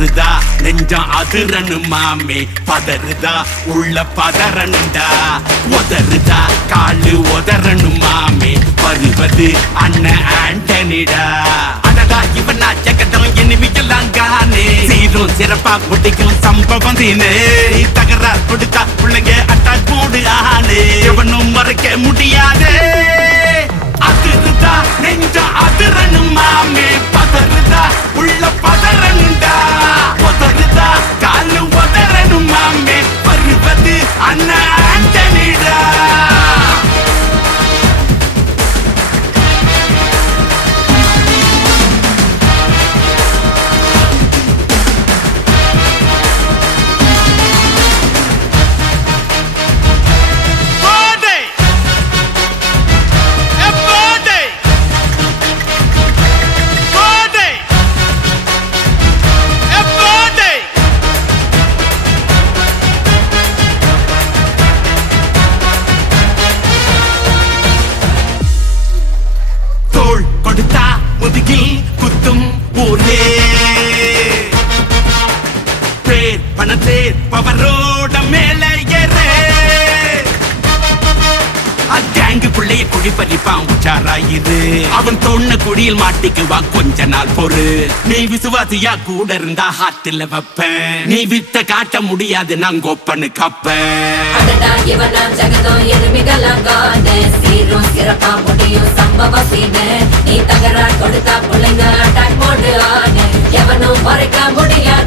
பதறுதா நெஞ்சம் அதிரனு மாமே பதறுதா உள்ள பதறனுண்டா உதறுதா காலு உதறனு மாமே வருவது அண்ணன் ஆண்டனிடா அடடா இவனா ஜெகதம் எனிமிக்கலாம் காணே சீரும் சிறப்பா குட்டிக்கும் சம்பவம் தீனே தகராறு கொடுத்தா பிள்ளைங்க அட்டாக் போடு ஆனே எவனும் மறைக்க முடியாதே அதிருதா நெஞ்சம் அதிரனு மாமே பதறுதா உள்ள பதறனுண்டா உதறுதா காலு உதறனு மாமே வருவது அண்ணன் ஆண்டனிடா கொடுத்தா முதுகில் குத்தும் ஊரே பேர் பணத்தேர் பவரோட மேல ஏறே கேங்குக்குள்ளைய குழி பறிப்பான் உச்சாராயிரு அவன் தோண்ண குழியில் மாட்டிக்குவான் கொஞ்ச நாள் பொறு நீ விசுவாசியா கூட இருந்தா ஹாட்டில் வைப்பேன் நீ வித்த காட்ட முடியாது நான் கொப்பனு கப்பேன் சிறப்பா முடியும் சம்பவம் சீனு நீ தகராறு கொடுத்தா பிள்ளைங்க அட்டாக் போடு ஆனு எவனும் மறைக்க முடியாது